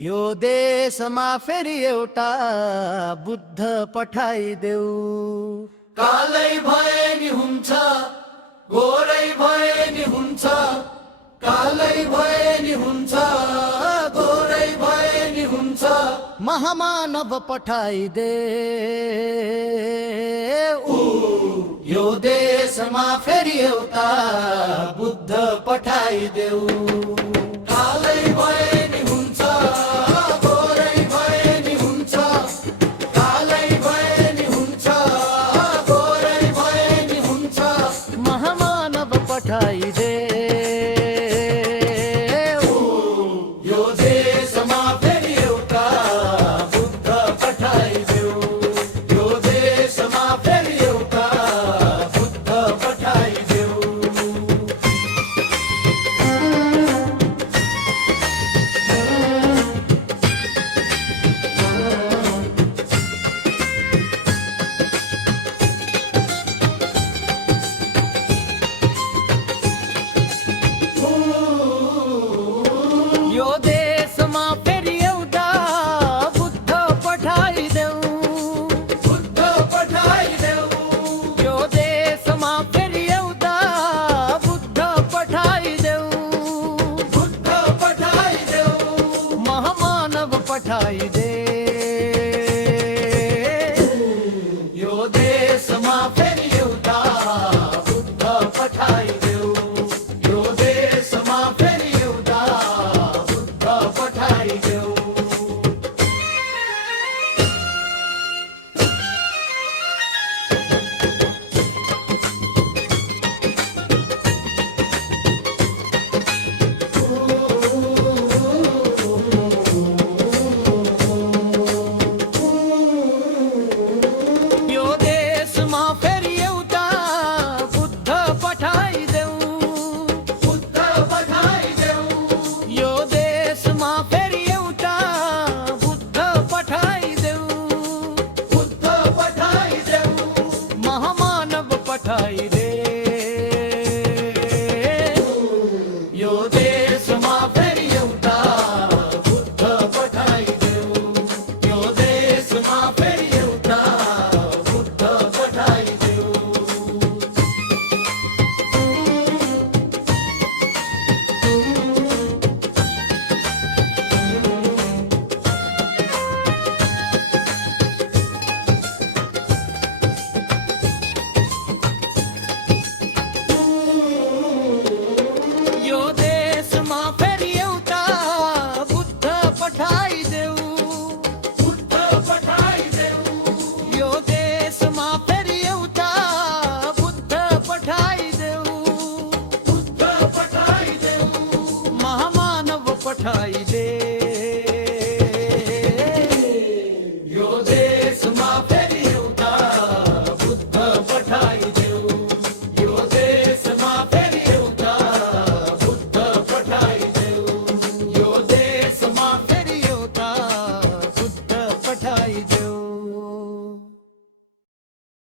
यो देशमा फेरि एउटा बुद्ध पठाइदेऊ। कालै भए नि हुन्छ, गोरै भए नि हुन्छ, कालै भए नि हुन्छ, गोरै भए नि हुन्छ, महामानव पठाइदेऊ। यो देशमा फेरि एउटा बुद्ध पठाइदेऊ। कालै भए नि हुन्छ, गोरै भए नि हुन्छ, कालै भए नि हुन्छ, गोरै भए नि हुन्छ, महामानव पठाइदेऊ। यो देशमा फेरि एउटा बुद्ध पठाइदेऊ। यो देशमा फेरि एउटा बुद्ध पठाइदेऊ। यो देशमा फेरि एउटा बुद्ध पठाइदेऊ। बुद्ध पठाइदेऊ। यो देशमा फेरि एउटा बुद्ध पठाइदेऊ। बुद्ध पठाइदेऊ। महामानव पठाइदेऊ। यो देशमा फेरि एउटा बुद्ध पठाइदेऊ। यो देशमा फेरि एउटा बुद्ध पठाइदेऊ। यो देशमा फेरि एउटा बुद्ध पठाइदेऊ। बुद्ध पठाइदेऊ। यो देशमा फेरि एउटा बुद्ध पठाइदेऊ। बुद्ध पठाइदेऊ। महामानव पठाइदेऊ। यो देशमा फेरि एउटा बुद्ध पठाइदेऊ। यो देशमा फेरि एउटा बुद्ध पठाइदेऊ। यो देशमा फेरि एउटा बुद्ध पठाइदेऊ। बुद्ध पठाइदेऊ। यो देशमा फेरि एउटा बुद्ध पठाइदेऊ। बुद्ध पठाइदेऊ। महामानव पठाइदेऊ।